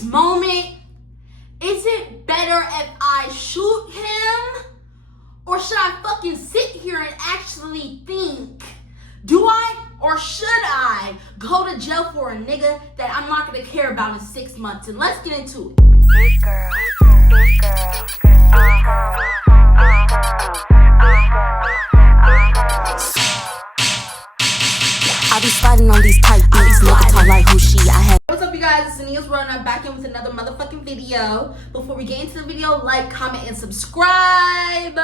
this moment, is it better if I shoot him? Or should I fucking sit here and actually think? Do I or should I go to jail for a nigga that I'm not gonna care about in 6 months? And let's get into it. Big girl, big girl, I be sliding on these tight beats, nigga talk like who she. I had. What's up, you guys? It's Ania's World, and I'm back in with another motherfucking video. Before we get into the video, like, comment, and subscribe.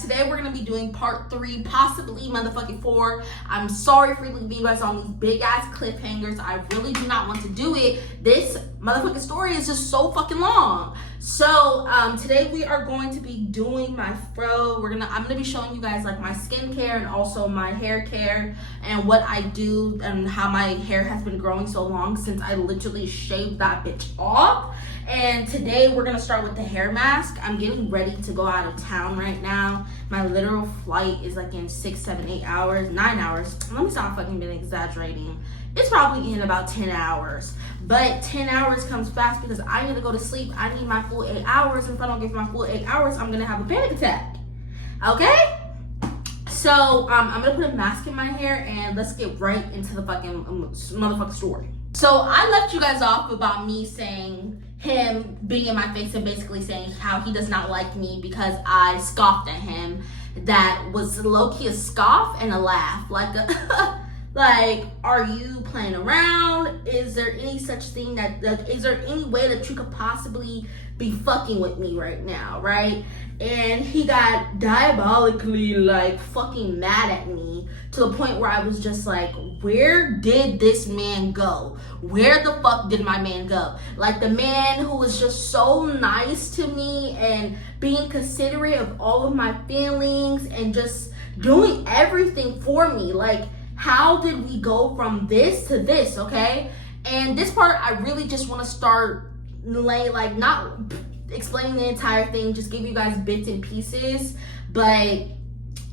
Today we're gonna be doing part 3, possibly motherfucking 4. I'm sorry for leaving you guys on these big ass cliffhangers. I really do not want to do it. This motherfucking story is just so fucking long. So today we are going to be doing my fro. I'm gonna be showing you guys like my skincare and also my hair care and what I do and how my hair has been growing so long since I literally shaved that bitch off. And today we're gonna start with the hair mask. I'm getting ready to go out of town right now. My literal flight is like in 6, 7, 8 hours, 9 hours. Let me stop fucking being exaggerating. It's probably in about 10 hours. But 10 hours comes fast because I need to go to sleep. I need my full 8 hours. If I don't get my full 8 hours, I'm gonna have a panic attack. Okay? So I'm gonna put a mask in my hair and let's get right into the fucking motherfucking story. So I left you guys off about me saying him being in my face and basically saying how he does not like me because I scoffed at him. That was low-key a scoff and a laugh. Like a like, are you playing around? Is there any such thing is there any way that you could possibly be fucking with me right now, right? And he got diabolically like fucking mad at me to the point where I was just like, where did this man go? Where the fuck did my man go? Like the man who was just so nice to me and being considerate of all of my feelings and just doing everything for me. Like, how did we go from this to this, okay? And this part, I really just want to start like not explaining the entire thing, just give you guys bits and pieces, but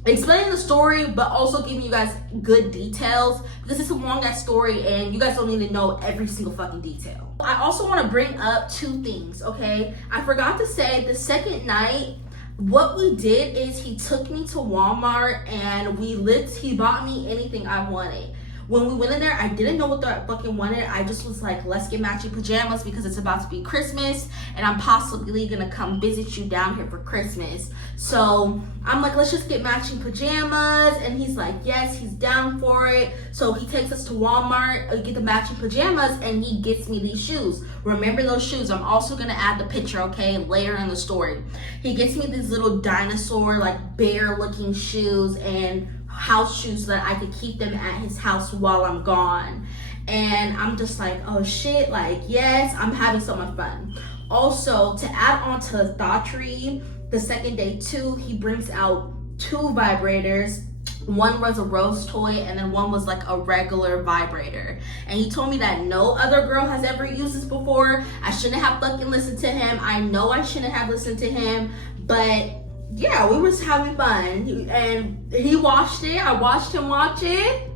explaining the story, but also giving you guys good details because it's a long ass story and you guys don't need to know every single fucking detail. I also want to bring up 2 things, okay? I forgot to say the second night, what we did is he took me to Walmart and he bought me anything I wanted. When we went in there, I didn't know what I fucking wanted. I just was like, let's get matching pajamas because it's about to be Christmas and I'm possibly gonna come visit you down here for Christmas. So I'm like, let's just get matching pajamas. And he's like, yes, he's down for it. So he takes us to Walmart, get the matching pajamas, and he gets me these shoes. Remember those shoes. I'm also gonna add the picture, okay, later in the story. He gets me these little dinosaur, like bear looking shoes and house shoes so that I could keep them at his house while I'm gone. And I'm just like, oh shit, like yes, I'm having so much fun. Also, to add on to the thottery, the second day too, he brings out 2 vibrators. One was a rose toy and then one was like a regular vibrator. And he told me that no other girl has ever used this before. I shouldn't have fucking listened to him. I know I shouldn't have listened to him, but yeah, we was having fun. And he watched it. I watched him watch it.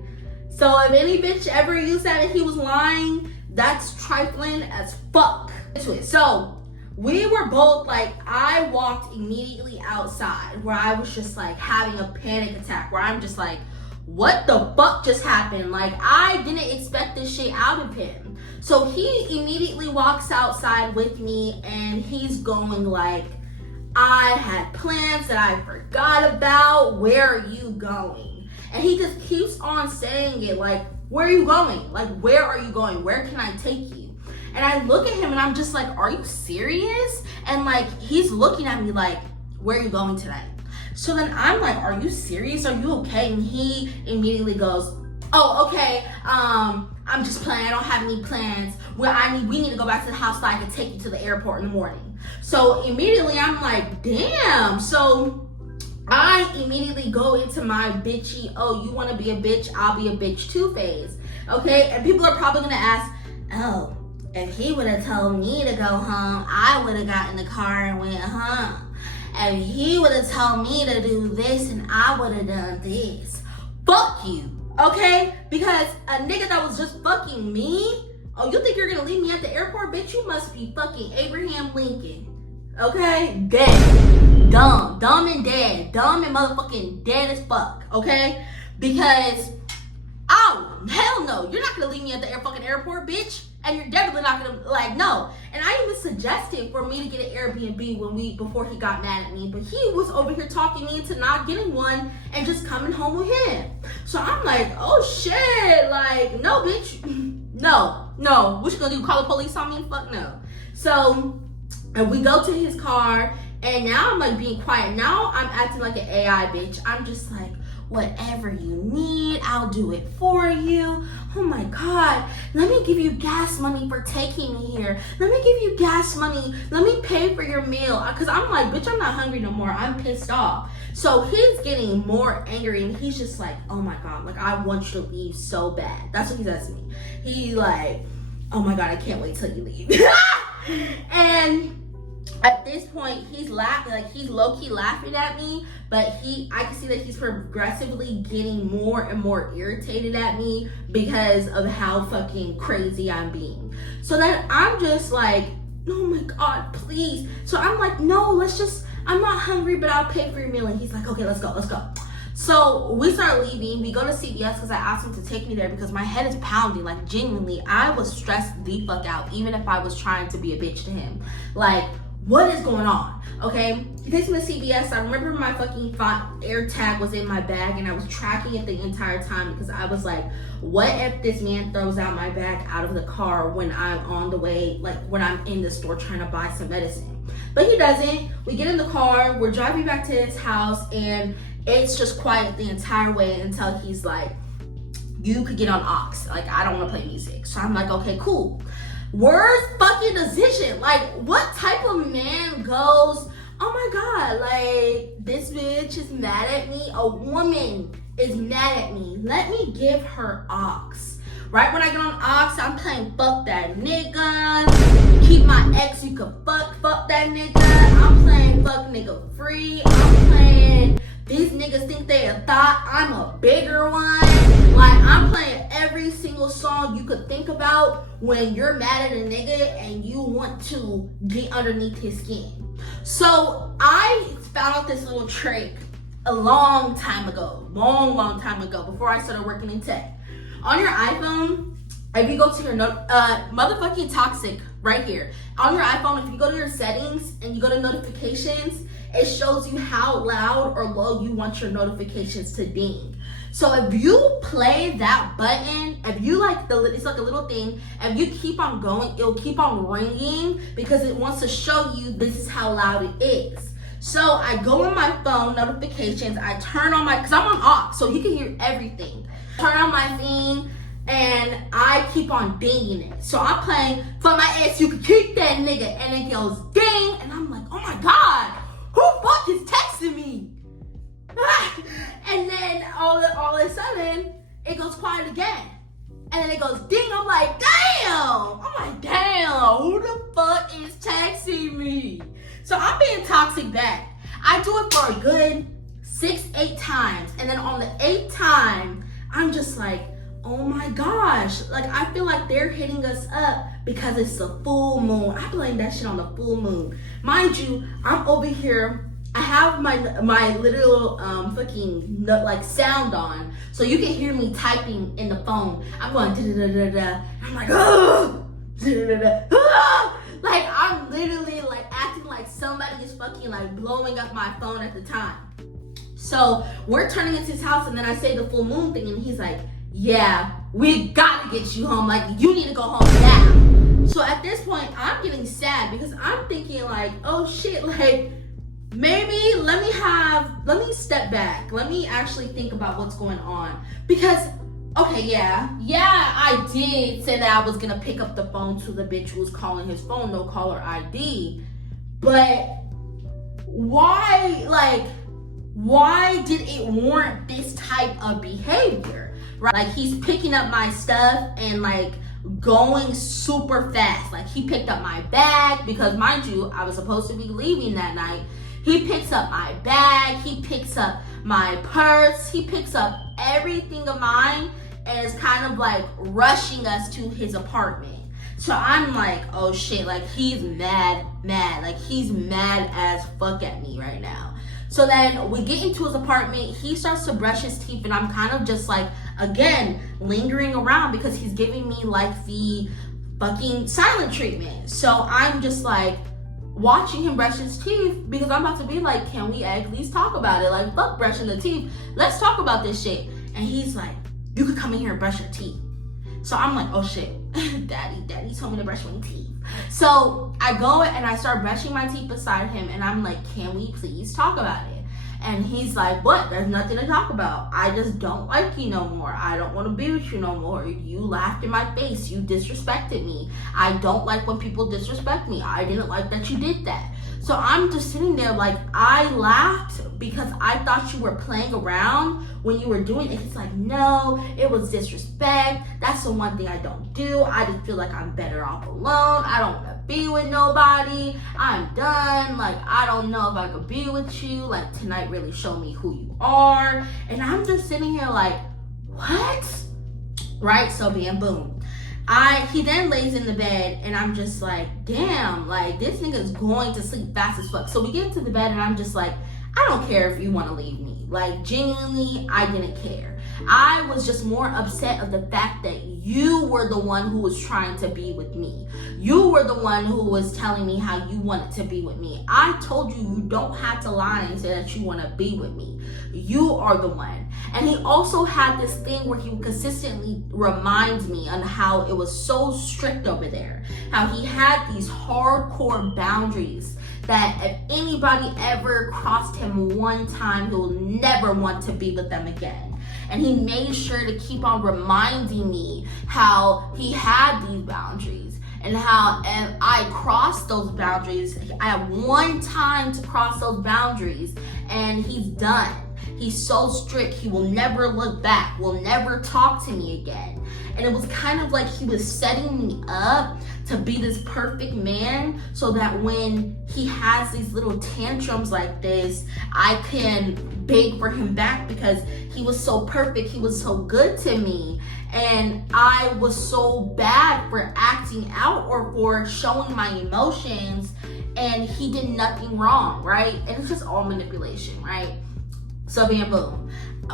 So if any bitch ever used that and he was lying, that's trifling as fuck. So we were both like, I walked immediately outside where I was just like having a panic attack where I'm just like, what the fuck just happened? Like, I didn't expect this shit out of him. So he immediately walks outside with me and he's going like, I had plans that I forgot about. Where are you going? And he just keeps on saying it like, where are you going? Like, where are you going? Where can I take you? And I look at him and I'm just like, are you serious? And like, he's looking at me like, where are you going tonight? So then I'm like, are you serious? Are you okay? And he immediately goes, oh, okay. I'm just playing. I don't have any plans. We need to go back to the house so I can take you to the airport in the morning. So immediately I'm like, damn. So I immediately go into my bitchy, oh, you want to be a bitch? I'll be a bitch too phase. Okay. And people are probably going to ask, oh, if he would have told me to go home, I would have got in the car and went home. If he would have told me to do this and I would have done this. Fuck you. Okay? Because a nigga that was just fucking me Oh, you think you're gonna leave me at the airport? Bitch, you must be fucking Abraham Lincoln. Okay? Dead. Dumb. Dumb and dead. Dumb and motherfucking dead as fuck. Okay? Because, oh, hell no. You're not gonna leave me at the fucking airport, bitch. And you're definitely not gonna, like, no. And I even suggested for me to get an Airbnb before he got mad at me. But he was over here talking me into not getting one and just coming home with him. So I'm like, oh shit. Like, no, bitch. No. What you gonna do? Call the police on me? Fuck no. So, and we go to his car. And now I'm like being quiet. Now I'm acting like an AI bitch. I'm just like, whatever you need, I'll do it for you. Oh my God, let me give you gas money for taking me here. Let me give you gas money. Let me pay for your meal. Because I'm like, bitch, I'm not hungry no more. I'm pissed off. So he's getting more angry and he's just like, oh my God, like I want you to leave so bad. That's what he says to me. He like, oh my God, I can't wait till you leave. And at this point, he's laughing, like he's low-key laughing at me, but I can see that he's progressively getting more and more irritated at me because of how fucking crazy I'm being. So then I'm just like, oh my God, please. So I'm like, no, I'm not hungry, but I'll pay for your meal. And he's like, okay, let's go. So we start leaving. We go to CVS because I asked him to take me there because my head is pounding. Like, genuinely, I was stressed the fuck out, even if I was trying to be a bitch to him. Like, what is going on? Okay, he takes me to CVS. I remember my fucking air tag was in my bag and I was tracking it the entire time because I was like, what if this man throws out my bag out of the car when I'm on the way, like when I'm in the store trying to buy some medicine? But he doesn't. We get in the car, we're driving back to his house, and it's just quiet the entire way until he's like, you could get on aux. Like, I don't want to play music. So I'm like, okay, cool. Worst fucking decision. Like, what type of man goes, oh my God, like, this bitch is mad at me. A woman is mad at me. Let me give her aux. Right when I get on aux, I'm playing fuck that nigga. Keep my ex, you can fuck that nigga. I'm playing fuck nigga free. I'm playing these niggas think they a thought. I'm a bigger one. Like, I'm playing every single song you could think about when you're mad at a nigga and you want to get underneath his skin. So I found out this little trick a long time ago, before I started working in tech. On your iPhone, if you go to your motherfucking toxic right here. On your iPhone, if you go to your settings and you go to notifications, it shows you how loud or low you want your notifications to ding. So if you play that button, if you like it's like a little thing, if you keep on going, it'll keep on ringing because it wants to show you this is how loud it is. So I go on my phone, notifications, I turn on because I'm on aux, so you can hear everything. Turn on my thing, and I keep on dinging it. So I'm playing, for my ex, you can keep that nigga, and it goes ding, and I'm like, oh my God, who fuck is texting me? And then all of a sudden, it goes quiet again. And then it goes ding, I'm like, damn, who the fuck is texting me? So I'm being toxic back. I do it for a good 6-8 times. And then on the 8th time, I'm just like, oh my gosh. Like, I feel like they're hitting us up because it's the full moon. I blame that shit on the full moon. Mind you, I'm over here. I have my little fucking like sound on. So you can hear me typing in the phone. I'm going da-da-da-da-da. I'm like, oh, da-da-da-da. Like, I'm literally like acting like somebody is fucking like blowing up my phone at the time. So we're turning into his house, and then I say the full moon thing, and he's like, yeah, we gotta get you home. Like, you need to go home now. So at this point, I'm getting sad because I'm thinking like, oh shit, like maybe let me step back. Let me actually think about what's going on. Because, okay, yeah, I did say that I was gonna pick up the phone to the bitch who was calling his phone, no caller ID. But why did it warrant this type of behavior? Right? Like, he's picking up my stuff and like going super fast. Like, he picked up my bag because, mind you, I was supposed to be leaving that night. He picks up my bag, he picks up my purse, he picks up everything of mine and is kind of like rushing us to his apartment. So I'm like, oh shit, like he's mad, like he's mad as fuck at me right now. So then we get into his apartment, he starts to brush his teeth, and I'm kind of just like, again, lingering around because he's giving me like the fucking silent treatment. So I'm just like watching him brush his teeth because I'm about to be like, can we at least talk about it? Like, fuck brushing the teeth, let's talk about this shit. And he's like, you could come in here and brush your teeth. So I'm like, oh shit, daddy told me to brush my teeth. So I go and I start brushing my teeth beside him, and I'm like, can we please talk about it? And he's like, what? There's nothing to talk about. I just don't like you no more. I don't want to be with you no more. You laughed in my face. You disrespected me. I don't like when people disrespect me. I didn't like that you did that. So I'm just sitting there like, I laughed because I thought you were playing around when you were doing it. He's like, no, it was disrespect. That's the one thing I don't do. I just feel like I'm better off alone. I don't want to be with nobody. I'm done. Like, I don't know if I could be with you. Like, tonight really showed me who you are. And I'm just sitting here like, what? Right? So bam, boom. He then lays in the bed, and I'm just like, damn, like this nigga's going to sleep fast as fuck. So we get into the bed, and I'm just like, I don't care if you want to leave me. Like, genuinely, I didn't care. I was just more upset of the fact that you were the one who was trying to be with me. You were the one who was telling me how you wanted to be with me. I told you you don't have to lie and say that you want to be with me. You are the one. And he also had this thing where he would consistently remind me on how it was so strict over there. How he had these hardcore boundaries that if anybody ever crossed him one time, he'll never want to be with them again. And he made sure to keep on reminding me how he had these boundaries and how if I crossed those boundaries, I have one time to cross those boundaries and he's done. He's so strict, he will never look back, will never talk to me again. And it was kind of like he was setting me up to be this perfect man so that when he has these little tantrums like this, I can beg for him back because he was so perfect, he was so good to me. And I was so bad for acting out or for showing my emotions, and he did nothing wrong, right? And it's just all manipulation, right? So bam, boom.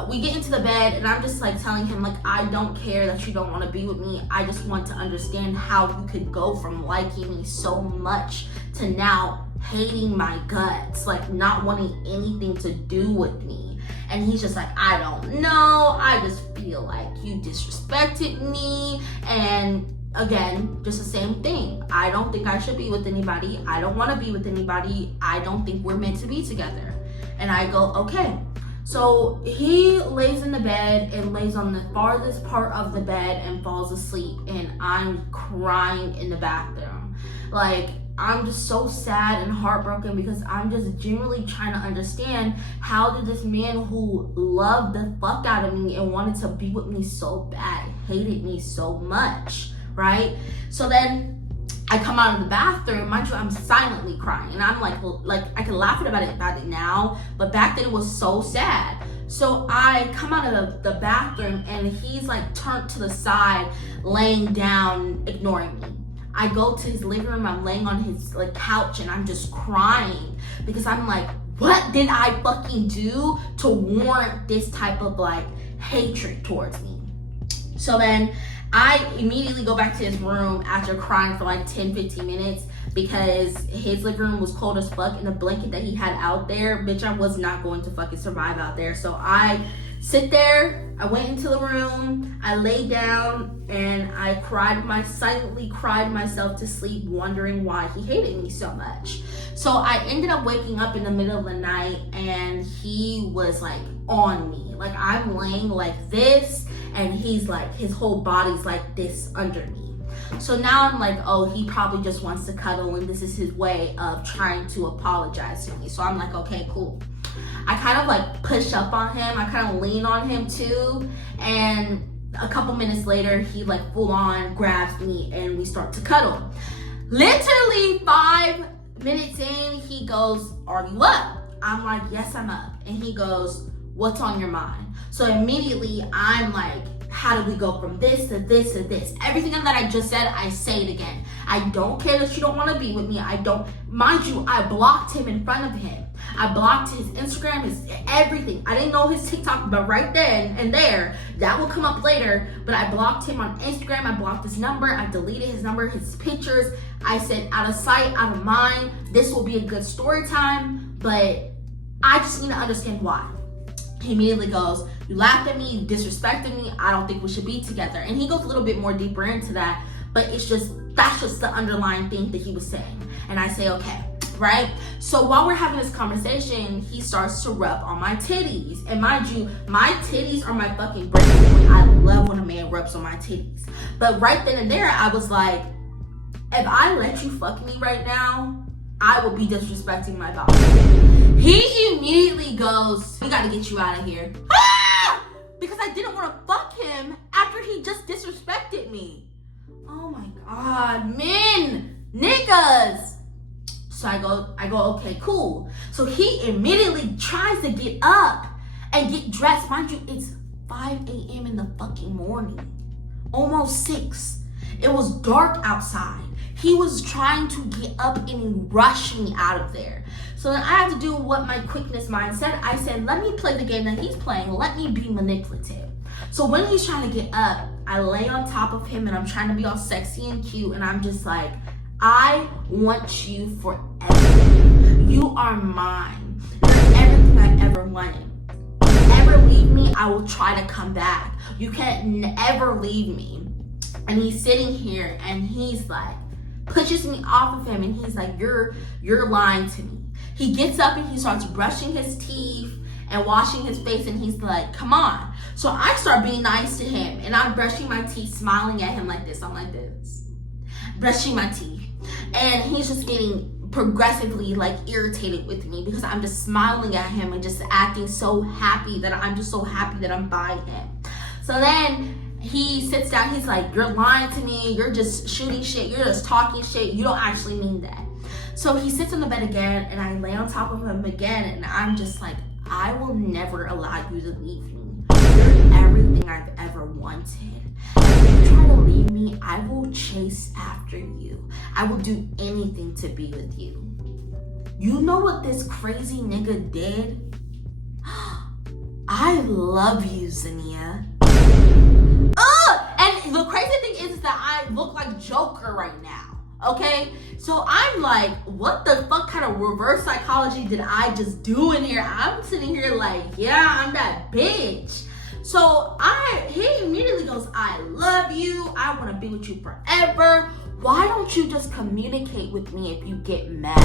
We get into the bed, and I'm just like telling him, like, I don't care that you don't want to be with me. I just want to understand how you could go from liking me so much to now hating my guts, like not wanting anything to do with me. And he's just like, I don't know. I just feel like you disrespected me. And again, just the same thing. I don't think I should be with anybody. I don't want to be with anybody. I don't think we're meant to be together. And I go, okay. So he lays in the bed and lays on the farthest part of the bed and falls asleep, and I'm crying in the bathroom. Like, I'm just so sad and heartbroken because I'm just genuinely trying to understand how did this man who loved the fuck out of me and wanted to be with me so bad, hated me so much, right? So then I come out of the bathroom, mind you, I'm silently crying, and I'm like I can laugh about it now, but back then it was so sad. So I come out of the bathroom, and he's like turned to the side, laying down, ignoring me. I go to his living room, I'm laying on his like couch, and I'm just crying because I'm like, what did I fucking do to warrant this type of like hatred towards me? So then I immediately go back to his room after crying for like 10-15 minutes because his living room was cold as fuck, and the blanket that he had out there, bitch, I was not going to fucking survive out there. So I sit there, I went into the room, I lay down, and I silently cried myself to sleep, wondering why he hated me so much. So I ended up waking up in the middle of the night, and he was like on me. Like, I'm laying like this, and he's like, his whole body's like this under me. So now I'm like, oh, he probably just wants to cuddle, and this is his way of trying to apologize to me. So I'm like, okay, cool. I kind of like push up on him. I kind of lean on him too. And a couple minutes later, he like full on grabs me and we start to cuddle. Literally 5 minutes in, he goes, are you up? I'm like, yes, I'm up. And he goes, what's on your mind? So immediately I'm like How do we go from this to this to this? Everything that I just said, I say it again. I don't care that you don't want to be with me. I don't, mind you, I blocked him in front of him. I blocked his Instagram, his everything. I didn't know his TikTok, but right then and there, that will come up later. But I blocked him on Instagram. I blocked his number. I deleted his number, his pictures. I said, out of sight, out of mind. This will be a good story time, but I just need to understand why. He immediately goes, you laughed at me, you disrespected me, I don't think we should be together. And he goes a little bit more deeper into that, but that's just the underlying thing that he was saying. And I say, okay, right? So while we're having this conversation, he starts to rub on my titties. And mind you, my titties are my fucking breaking point. I love when a man rubs on my titties. But right then and there, I was like, if I let you fuck me right now, I will be disrespecting my body. He immediately goes, we gotta get you out of here. Ah! Because I didn't want to fuck him after he just disrespected me. Oh my God, men, niggas. So I go, okay, cool. So he immediately tries to get up and get dressed. Mind you, it's 5 a.m. in the fucking morning. Almost 6. It was dark outside. He was trying to get up and rush me out of there. So then I had to do what my quickness mind said. I said, let me play the game that he's playing. Let me be manipulative. So when he's trying to get up, I lay on top of him and I'm trying to be all sexy and cute. And I'm just like, I want you forever. You are mine. You're everything I ever wanted. If you ever leave me, I will try to come back. You can't ever leave me. And he's sitting here and he's like, pushes me off of him and he's like, you're lying to me. He gets up and he starts brushing his teeth and washing his face and he's like, come on. So I start being nice to him and I'm brushing my teeth, smiling at him like this. I'm like this, brushing my teeth. And he's just getting progressively like irritated with me because I'm just smiling at him and just acting so happy that I'm just so happy that I'm by him. So then he sits down, he's like, you're lying to me, you're just shooting shit, you're just talking shit, you don't actually mean that. So he sits on the bed again and I lay on top of him again and I'm just like, I will never allow you to leave me. You're everything I've ever wanted. If you try to leave me, I will chase after you. I will do anything to be with you. You know what this crazy nigga did? I love you, Zania. And the crazy thing is that I look like Joker right now, okay? So I'm like, what the fuck kind of reverse psychology did I just do in here? I'm sitting here like, yeah, I'm that bitch. So he immediately goes, I love you. I want to be with you forever. Why don't you just communicate with me if you get mad?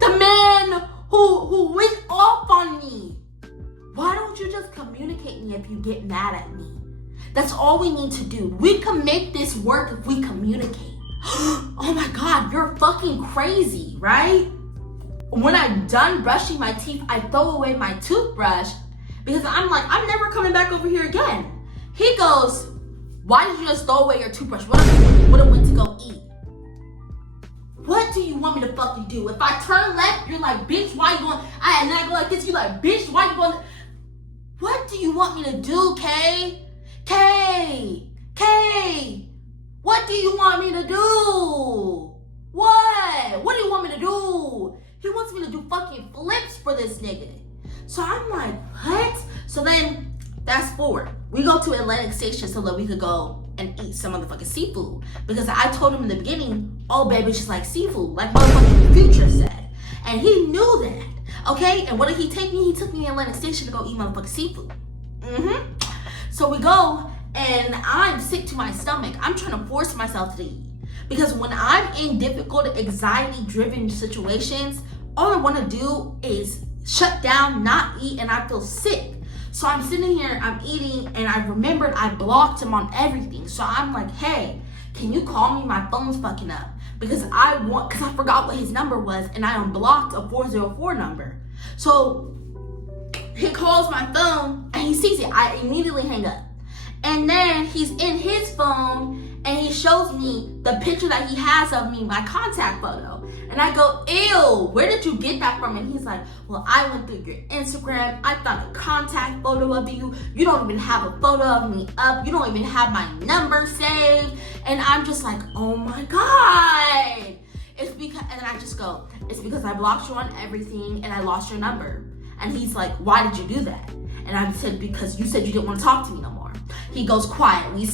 The man who went off on me. Why don't you just communicate me if you get mad at me? That's all we need to do. We can make this work if we communicate. Oh my God, you're fucking crazy, right? When I'm done brushing my teeth, I throw away my toothbrush because I'm like, I'm never coming back over here again. He goes, why did you just throw away your toothbrush? What if you would have went to go eat? What do you want me to fucking do? If I turn left, you're like, bitch, why you going? And then I go like this, you like, bitch, why you going? What do you want me to do, Kay? Kay, what do you want me to do? What do you want me to do? He wants me to do fucking flips for this nigga. So I'm like, what? So then, fast forward. We go to Atlantic Station so that we could go and eat some motherfucking seafood. Because I told him in the beginning, oh baby, just like seafood, like motherfucking Future said. And he knew that, okay? And what did he take me? He took me to Atlantic Station to go eat motherfucking seafood. So we go, and I'm sick to my stomach. I'm trying to force myself to eat. Because when I'm in difficult, anxiety-driven situations, all I want to do is shut down, not eat, and I feel sick. So I'm sitting here, I'm eating, and I remembered I blocked him on everything. So I'm like, hey, can you call me? My phone's fucking up. Because I forgot what his number was, and I unblocked a 404 number. So he calls my phone, and he sees it. I immediately hang up. And then he's in his phone, and he shows me the picture that he has of me, my contact photo. And I go, ew, where did you get that from? And he's like, well, I went through your Instagram. I found a contact photo of you. You don't even have a photo of me up. You don't even have my number saved. And I'm just like, oh my God. It's because, and I just go, it's because I blocked you on everything and I lost your number. And he's like, why did you do that? And I said, because you said you didn't want to talk to me no more. He goes quiet. We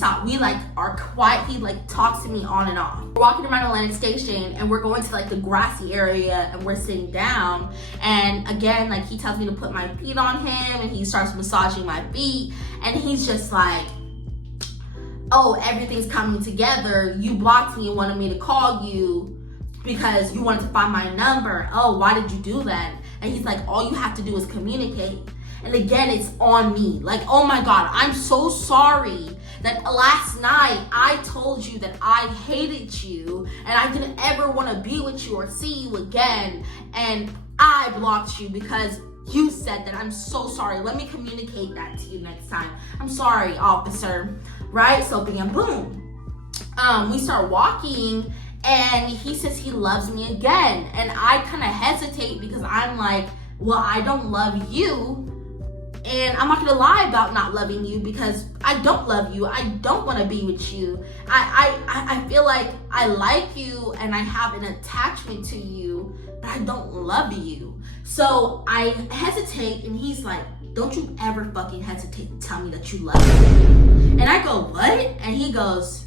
are quiet. He talks to me on and off. We're walking around Atlantic Station and we're going to the grassy area and we're sitting down. And again, he tells me to put my feet on him and he starts massaging my feet. And he's just like, oh, everything's coming together. You blocked me and wanted me to call you because you wanted to find my number. Oh, why did you do that? And he's like, all you have to do is communicate. And again, it's on me. Oh my God, I'm so sorry that last night I told you that I hated you and I didn't ever want to be with you or see you again. And I blocked you because you said that. I'm so sorry. Let me communicate that to you next time. I'm sorry, officer. Right? So bam, boom. We start walking and he says he loves me again. And I kind of hesitate because I'm like, well, I don't love you. And I'm not gonna lie about not loving you because I don't love you. I don't want to be with you. I feel like I like you and I have an attachment to you, but I don't love you. So I hesitate and he's like, don't you ever fucking hesitate to tell me that you love me. And I go, what? And he goes,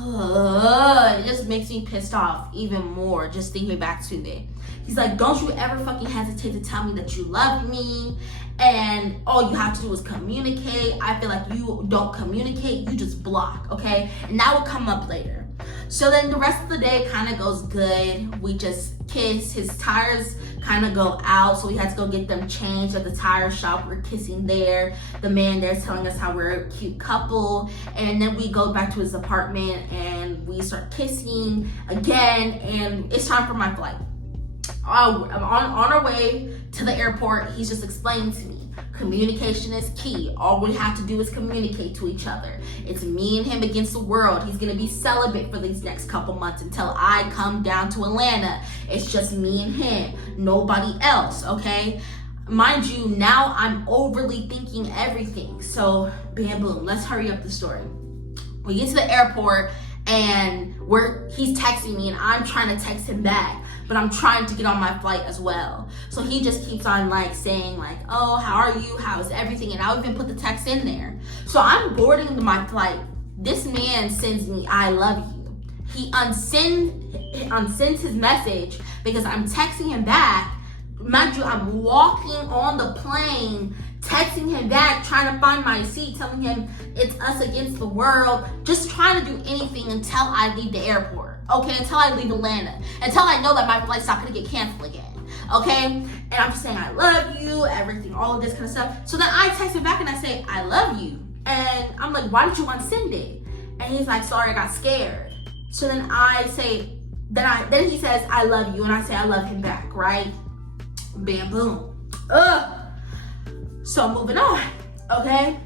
it just makes me pissed off even more just thinking back to it. He's like, don't you ever fucking hesitate to tell me that you love me and all you have to do is communicate. I feel like you don't communicate, you just block, okay? And that will come up later. So then the rest of the day kind of goes good. We just kiss. His tires kind of go out, so we had to go get them changed at the tire shop. We're kissing there. The man there's telling us how we're a cute couple. And then we go back to his apartment and we start kissing again. And it's time for my flight. I'm on our way to the airport. He's just explaining to me, communication is key. All we have to do is communicate to each other. It's me and him against the world. He's gonna be celibate for these next couple months until I come down to Atlanta. It's just me and him, nobody else, okay? Mind you, now I'm overly thinking everything. So bam, boom, let's hurry up the story. We get to the airport and he's texting me and I'm trying to text him back, but I'm trying to get on my flight as well. So he just keeps on saying oh, how are you? How's everything? And I'll even put the text in there. So I'm boarding my flight. This man sends me, I love you. He unsends his message because I'm texting him back. Mind you, I'm walking on the plane, texting him back, trying to find my seat, telling him it's us against the world, just trying to do anything until I leave the airport, okay? Until I leave Atlanta, until I know that my flight's not gonna get canceled again, okay? And I'm just saying I love you, everything, all of this kind of stuff. So then I text him back and I say, I love you. And I'm like, why did you unsend it? And he's like, sorry, I got scared. So then I say, then he says, I love you. And I say, I love him back, right? Bam, boom. So moving on, okay?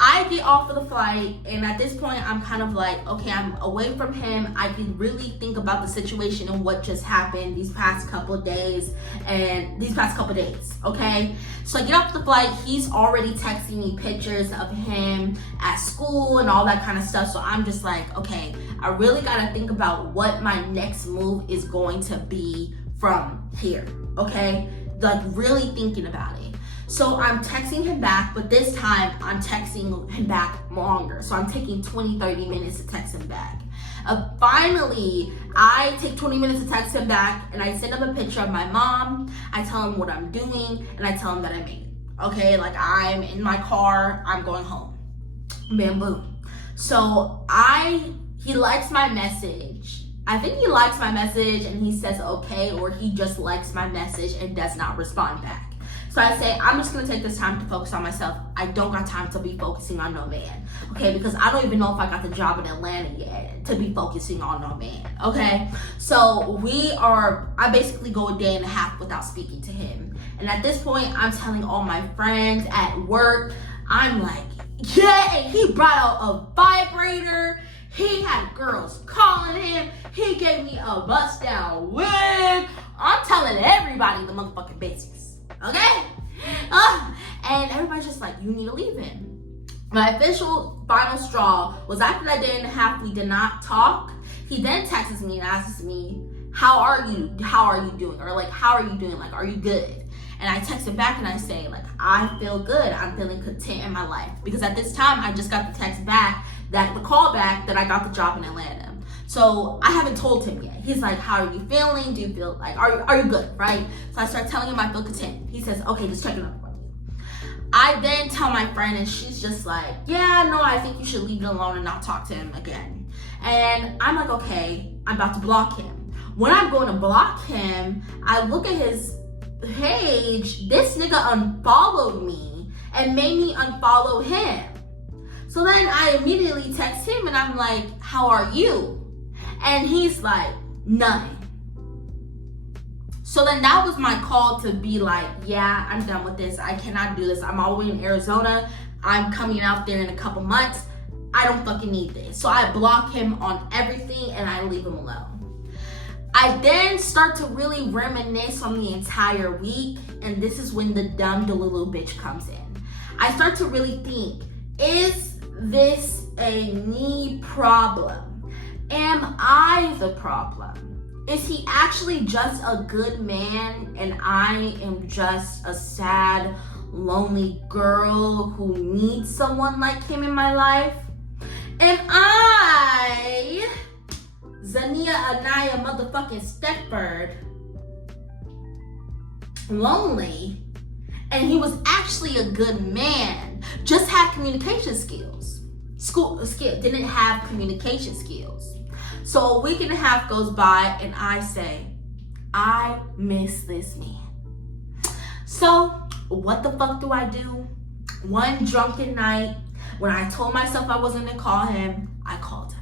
I get off of the flight, and at this point, I'm kind of like, okay, I'm away from him. I can really think about the situation and what just happened these past couple days, okay? So I get off the flight. He's already texting me pictures of him at school and all that kind of stuff. So I'm just like, okay, I really got to think about what my next move is going to be from here, okay? Really thinking about it. So I'm texting him back, but this time I'm texting him back longer. So I'm taking 20, 30 minutes to text him back. Finally, I take 20 minutes to text him back and I send him a picture of my mom. I tell him what I'm doing and I tell him that I made it. Okay, I'm in my car, I'm going home. Bam, boom. So he likes my message. I think he likes my message and he says okay, or he just likes my message and does not respond back. So I say, I'm just gonna take this time to focus on myself. I don't got time to be focusing on no man, okay? Because I don't even know if I got the job in Atlanta yet to be focusing on no man, okay? So I basically go a day and a half without speaking to him. And at this point, I'm telling all my friends at work, I'm like, yeah, he brought out a vibrator. He had girls calling him. He gave me a bust down wig. I'm telling everybody the motherfucking business. Okay? And everybody's just like, you need to leave him. My official final straw was after that day and a half we did not talk. He then texts me and asks me, how are you? How are you doing? Or like, how are you doing? Like, are you good? And I text him back and I say, like, I feel good. I'm feeling content in my life. Because at this time, I just got the text back, that the call back that I got the job in Atlanta. So I haven't told him yet. He's like, how are you feeling? Do you feel like, are you good, right? So I start telling him I feel content. He says, okay, just checking up on you. I then tell my friend and she's just like, yeah, no, I think you should leave it alone and not talk to him again. And I'm like, okay, I'm about to block him. When I'm going to block him, I look at his page. This nigga unfollowed me and made me unfollow him. So then I immediately text him and I'm like, how are you? And he's like, none. So then that was my call to be like, yeah, I'm done with this. I cannot do this. I'm all the way in Arizona. I'm coming out there in a couple months. I don't fucking need this. So I block him on everything and I leave him alone. I then start to really reminisce on the entire week, and this is when the dumb Delulu bitch comes in. I start to really think, is this a me problem? Am I the problem? Is he actually just a good man and I am just a sad, lonely girl who needs someone like him in my life? Am I Zania Anaya motherfucking Stepford lonely, and he was actually a good man, just had communication skills. Didn't have communication skills. So a week and a half goes by and I say, I miss this man. So what the fuck do I do? One drunken night, when I told myself I wasn't gonna call him, I called him.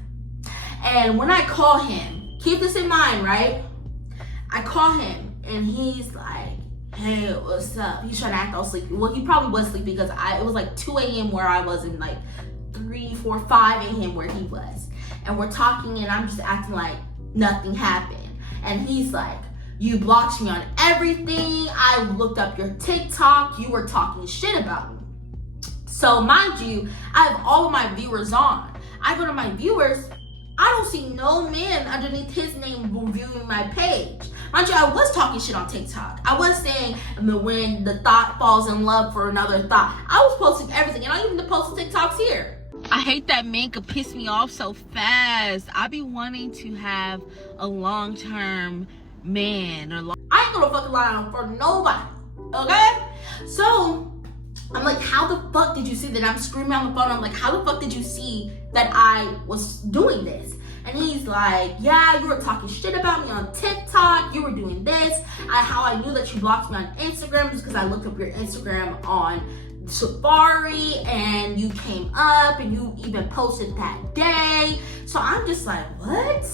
And when I call him, keep this in mind, right? I call him and he's like, hey, what's up? He's trying to act all sleepy. Well, he probably was sleepy because it was like 2 a.m. where I was and like 3, 4, 5 a.m. where he was. And we're talking and I'm just acting like nothing happened. And he's like, you blocked me on everything. I looked up your TikTok. You were talking shit about me. So mind you, I have all of my viewers on. I go to my viewers, I don't see no man underneath his name reviewing my page. Mind you, I was talking shit on TikTok. I was saying when the thought falls in love for another thought. I was posting everything, and I even posted TikToks here. I hate that men could piss me off so fast. I be wanting to have a long-term man. I ain't gonna fucking lie for nobody, okay? So I'm like, how the fuck did you see that I'm screaming on the phone? I'm like, how the fuck did you see that I was doing this? And he's like, yeah, you were talking shit about me on TikTok. You were doing this. How I knew that you blocked me on Instagram is because I looked up your Instagram on Safari and you came up and you even posted that day. So I'm just like, what?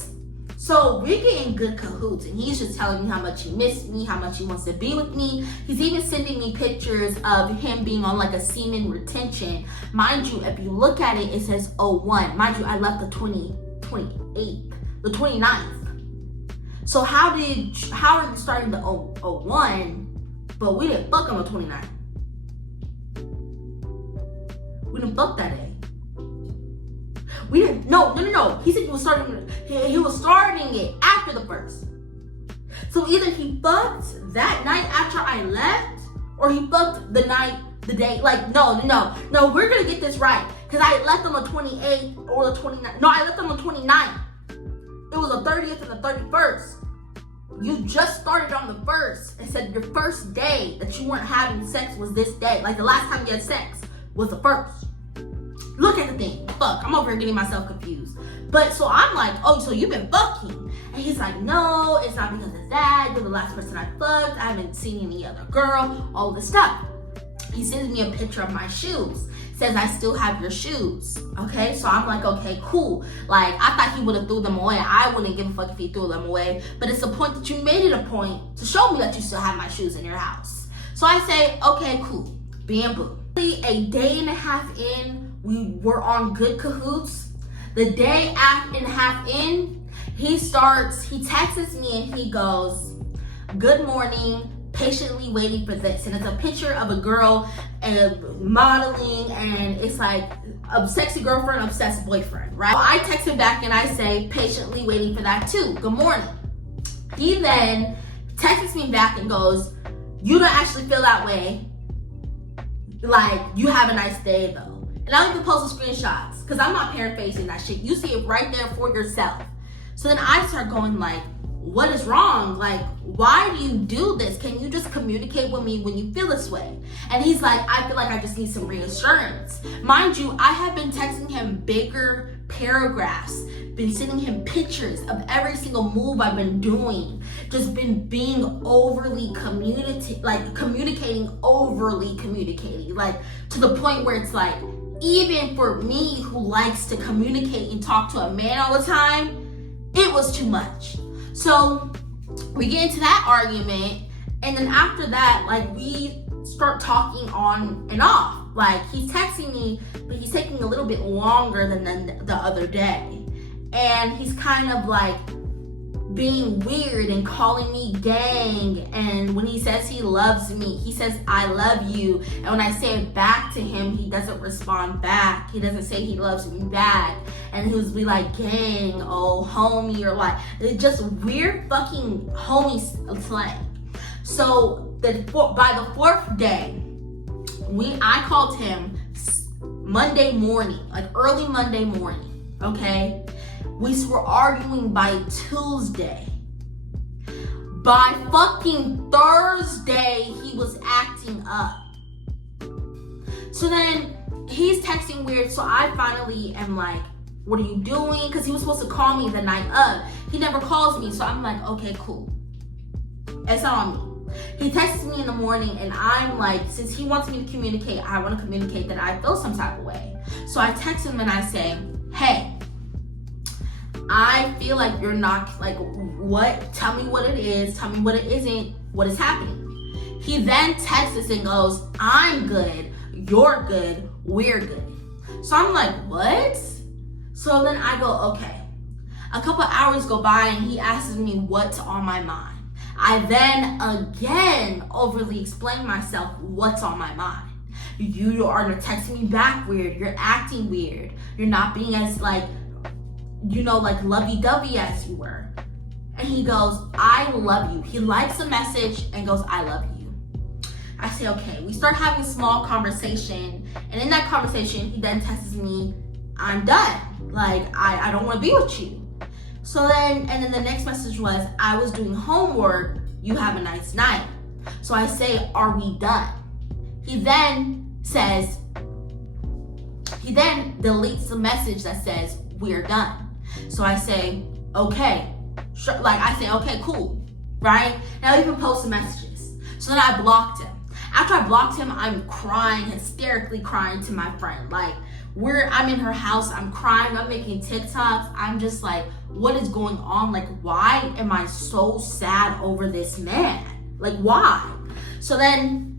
So we're getting good cahoots and he's just telling me how much he missed me, how much he wants to be with me. He's even sending me pictures of him being on like a semen retention. Mind you, if you look at it, it says 01. Mind you, I left the 28th, the 29th. So how are you starting the 01, but we didn't fuck on the 29th? We didn't fuck that day. We didn't. No. He said he was starting it after the first. So either he fucked that night after I left, or he fucked the day. Like no. We're gonna get this right, cause I left on the 28th or the 29th. No, I left on the 29th. It was the 30th and the 31st. You just started on the 1st and said your first day that you weren't having sex was this day. Like the last time you had sex was the 1st. Look at the thing. Fuck, I'm over here getting myself confused. But so I'm like, oh, so you've been fucking. And he's like, no, it's not because of that. You're the last person I fucked. I haven't seen any other girl. All this stuff. He sends me a picture of my shoes. Says I still have your shoes. Okay, so I'm like, okay, cool. Like, I thought he would have threw them away. I wouldn't give a fuck if he threw them away. But it's the point that you made it a point to show me that you still have my shoes in your house. So I say, okay, cool. Bamboo. A day and a half in, we were on good cahoots. The day and a half in, he texts me and he goes, "Good morning, patiently waiting for this." And it's a picture of a girl modeling, and it's like a sexy girlfriend, obsessed boyfriend, right? So I text him back and I say, "Patiently waiting for that too. Good morning." He then texts me back and goes, "You don't actually feel that way. Like, you have a nice day though." And I'll even post the screenshots because I'm not paraphrasing that shit. You see it right there for yourself. So then I start going like, what is wrong? Like, why do you do this? Can you just communicate with me when you feel this way? And he's like, "I feel like I just need some reassurance." Mind you, I have been texting him bigger paragraphs, been sending him pictures of every single move I've been doing, just been being overly communicating, like to the point where it's like, even for me who likes to communicate and talk to a man all the time, it was too much. So we get into that argument, and then after that, like, we start talking on and off. Like, he's texting me, but he's taking a little bit longer than the other day. And he's kind of like being weird and calling me gang. And when he says he loves me, he says, "I love you." And when I say it back to him, he doesn't respond back. He doesn't say he loves me back. And he was be like, "Gang, oh, homie," or like, it's just weird fucking homie slang. So by the fourth day, I called him Monday morning, like early Monday morning, okay? We were arguing by Tuesday. By fucking Thursday, he was acting up. So then he's texting weird, so I finally am like, "What are you doing?" Because he was supposed to call me the night of. He never calls me, so I'm like, okay, cool. It's on me. He texts me in the morning, and I'm like, since he wants me to communicate, I want to communicate that I feel some type of way. So I text him and I say, "Hey, I feel like you're not, like, what? Tell me what it is. Tell me what it isn't. What is happening?" He then texts us and goes, "I'm good. You're good. We're good." So I'm like, what? So then I go, okay. A couple hours go by and he asks me what's on my mind. I then again overly explain myself what's on my mind. You are texting me back weird. You're acting weird. You're not being as like lovey-dovey as you were. And he goes, "I love you." He likes the message and goes, "I love you." I say, okay. We start having a small conversation. And in that conversation, he then texts me, "I'm done. Like, I don't want to be with you." So then the next message was, "I was doing homework. You have a nice night." So I say, "Are we done?" He then deletes the message that says, "We're done." So I say, okay, sure. Like, I say, okay, cool, right? Now I even post the messages. So then I blocked him. After I blocked him, I'm crying, hysterically crying to my friend. Like, I'm in her house, I'm crying, I'm making TikToks. I'm just like, what is going on? Like, why am I so sad over this man? Like, why? So then,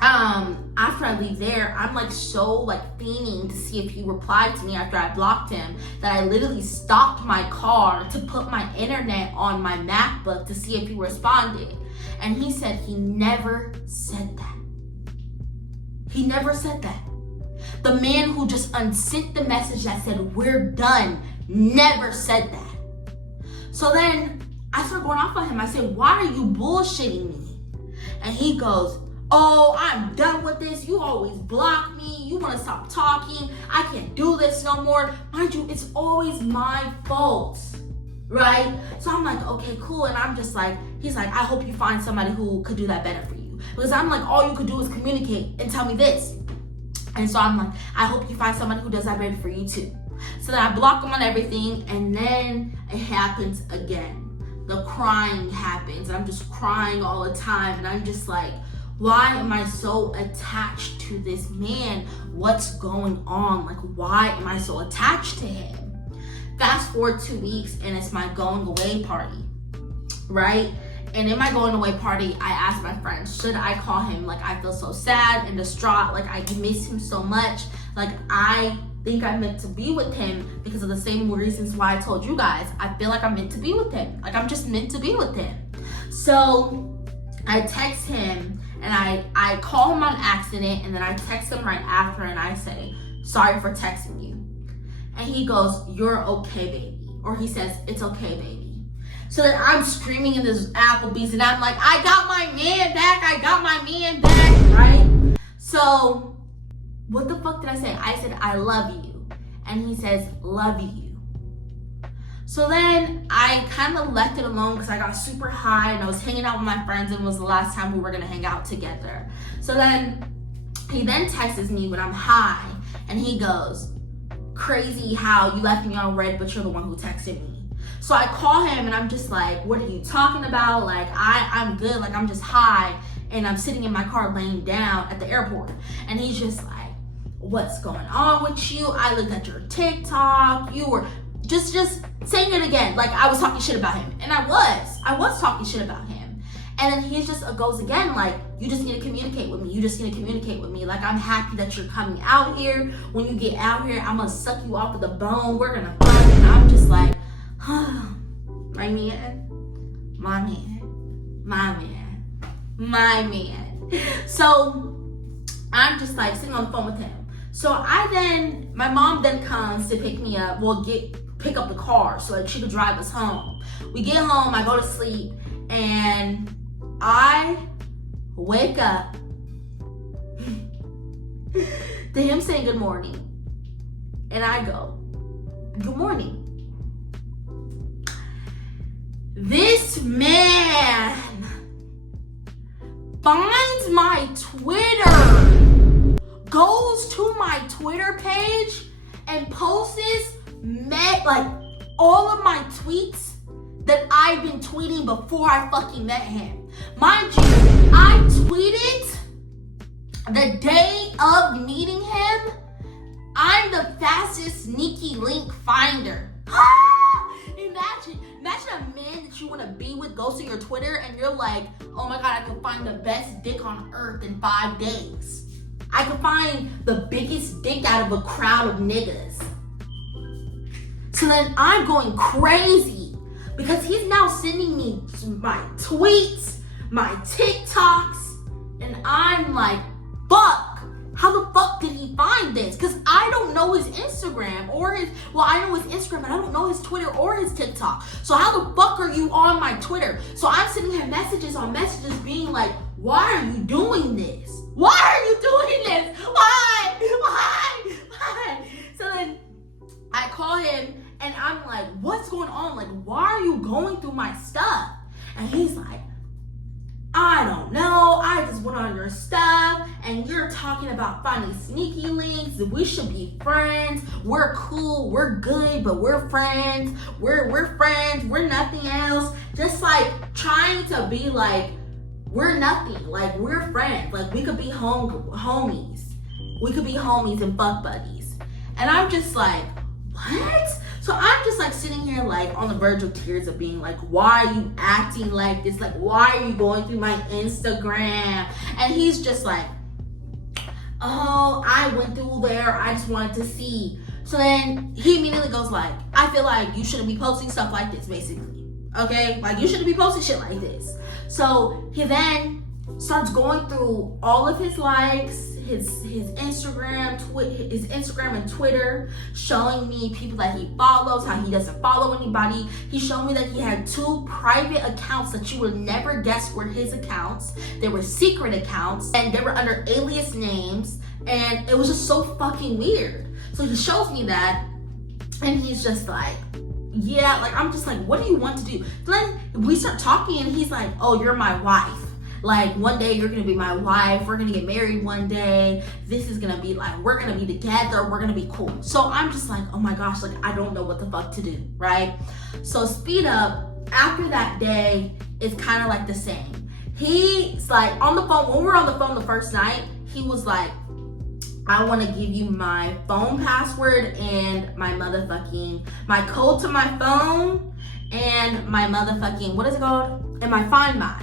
after I leave there, I'm like so like fiending to see if he replied to me after I blocked him that I literally stopped my car to put my internet on my MacBook to see if he responded. And he said he never said that. He never said that. The man who just unsent the message that said, "We're done," never said that. So then I started going off on him. I said, "Why are you bullshitting me?" And he goes, "Oh, I'm done with this. You always block me. You want to stop talking. I can't do this no more." Mind you, it's always my fault, right? So I'm like, okay, cool. And I'm just like, he's like, "I hope you find somebody who could do that better for you." Because I'm like, all you could do is communicate and tell me this. And so I'm like, I hope you find somebody who does that better for you too. So then I block him on everything, and then it happens again. The crying happens. I'm just crying all the time, and I'm just like, why am I so attached to this man? What's going on? Like, why am I so attached to him? Fast forward 2 weeks, and it's my going away party, right? And in my going away party, I asked my friends, should I call him? Like, I feel so sad and distraught. Like, I miss him so much. Like, I think I'm meant to be with him because of the same reasons why I told you guys. I feel like I'm meant to be with him. Like I'm just meant to be with him. So I text him and I call him on accident, and then I text him right after and I say, sorry for texting you. And he goes, you're okay, baby. Or he says, it's okay, baby. So then I'm screaming in this Applebee's and I'm like, I got my man back. I got my man back, right? So what the fuck did I say? I said, I love you. And he says, love you. So then I kind of left it alone because I got super high and I was hanging out with my friends, and it was the last time we were going to hang out together. So then he then texts me when I'm high and he goes, crazy how you left me on red, but you're the one who texted me. So I call him and I'm just like, what are you talking about? Like, I'm good. Like, I'm just high and I'm sitting in my car laying down at the airport. And he's just like, what's going on with you? I looked at your TikTok. You were just saying it again. Like I was talking shit about him. And I was talking shit about him. And then he just goes again, like, you just need to communicate with me. You just need to communicate with me. Like, I'm happy that you're coming out here. When you get out here, I'm going to suck you off of the bone. We're going to fuck. And I'm just like, my man. So I'm just like sitting on the phone with him. So my mom then comes to pick me up. Pick up the car so that she could drive us home. We get home, I go to sleep, and I wake up to him saying good morning. And I go, good morning. This man finds my Twitter, goes to my Twitter page, and posts like all of my tweets that I've been tweeting before I fucking met him. Mind you, I tweeted the day of meeting him, I'm the fastest sneaky link finder. Imagine a man that you want to be with goes to your Twitter and you're like, oh my God, I can find the best dick on earth in 5 days. I can find the biggest dick out of a crowd of niggas. So then I'm going crazy because he's now sending me my tweets, my TikToks, and I'm like, fuck. How the fuck did he find this? Because I don't know his Instagram I know his Instagram, but I don't know his Twitter or his TikTok. So how the fuck are you on my Twitter? So I'm sending him messages on messages being like, why are you doing this? Why are you doing this? Why? So then I call him and I'm like, what's going on? Like, why are you going through my stuff? And he's like, I don't know. I just went on your stuff and you're talking about finding sneaky links. We should be friends. We're cool. We're good, but we're friends. We're friends. We're nothing else. Just like trying to be like, we're nothing. Like we're friends. Like we could be homies. We could be homies and fuck buddies. And I'm just like, what? So I'm just like sitting here like on the verge of tears of being like, why are you acting like this? Like, why are you going through my Instagram? And he's just like, oh, I went through there. I just wanted to see. So then he immediately goes like, I feel like you shouldn't be posting stuff like this, basically. Okay? Like you shouldn't be posting shit like this. So he then starts going through all of his likes, his Instagram and Twitter, showing me people that he follows, how he doesn't follow anybody. He showed me that he had 2 private accounts that you would never guess were his accounts. They were secret accounts and they were under alias names, and it was just so fucking weird. So he shows me that and he's just like, yeah, like I'm just like, what do you want to do? Then we start talking and he's like, oh, you're my wife. Like one day you're gonna be my wife, we're gonna get married one day, this is gonna be like, we're gonna be together, we're gonna be cool. So I'm just like, oh my gosh, like I don't know what the fuck to do, right? So speed up, after that day, it's kind of like the same. He's like on the phone, when we were on the phone the first night, he was like, I want to give you my phone password and my code to my phone and my motherfucking, what is it called? And my Find My.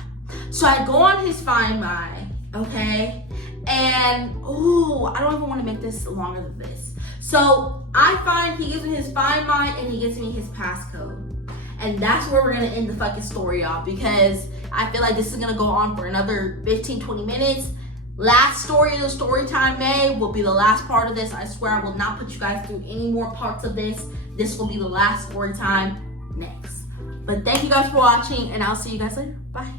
So I go on his Find My, okay? And, ooh, I don't even want to make this longer than this. So he gives me his find mine and he gives me his passcode. And that's where we're gonna end the fucking story off, because I feel like this is gonna go on for another 15-20 minutes. Last story of the story time will be the last part of this. I swear I will not put you guys through any more parts of this. This will be the last story time next. But thank you guys for watching, and I'll see you guys later. Bye.